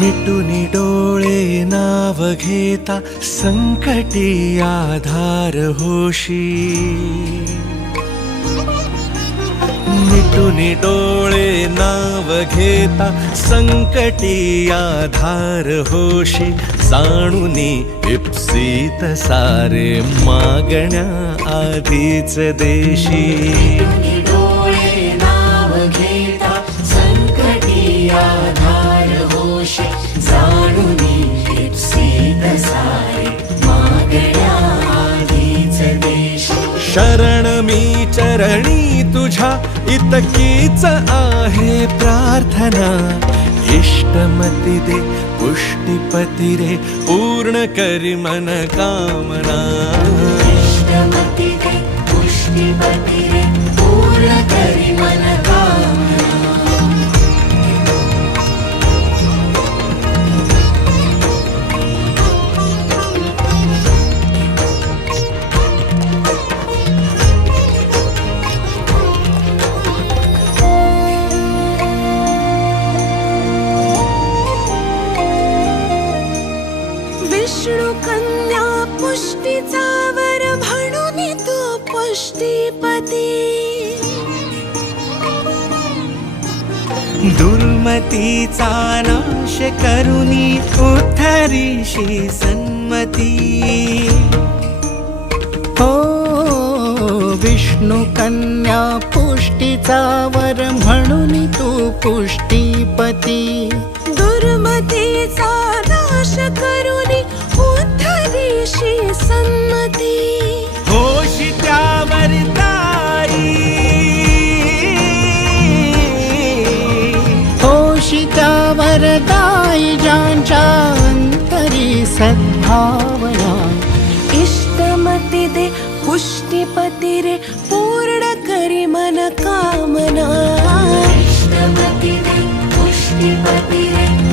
मिटुनी डोळे नाव घेता संकटी आधार होशी मिटुनी डोळे नाव घेता संकटी आधार होशी जाणुनी इप्सित सारे मागण्या आधीच देशी शरण मी चरणी तुझ्या इतकीच आहे प्रार्थना. इष्टमती दे पुष्टीपती रे पूर्ण करी मन कामना. इष्टमती दे पुष्टिपती रे पूर्ण करी मन पुष्टीपती दुर्मतीचा नाश करुनी उठरीशी सन्मती। हो विष्णू कन्या पुष्टीचा वर म्हणून तू पुष्टीपती। दुर्मतीचा नाश करून उद्धरीशी संमती ज्यांच्या अंतरी सद्भावना। इष्टमती दे पुष्टीपती रे पूर्ण करी मन कामना इष्टमती रे पुष्टिपती रे पूर्ण करी मन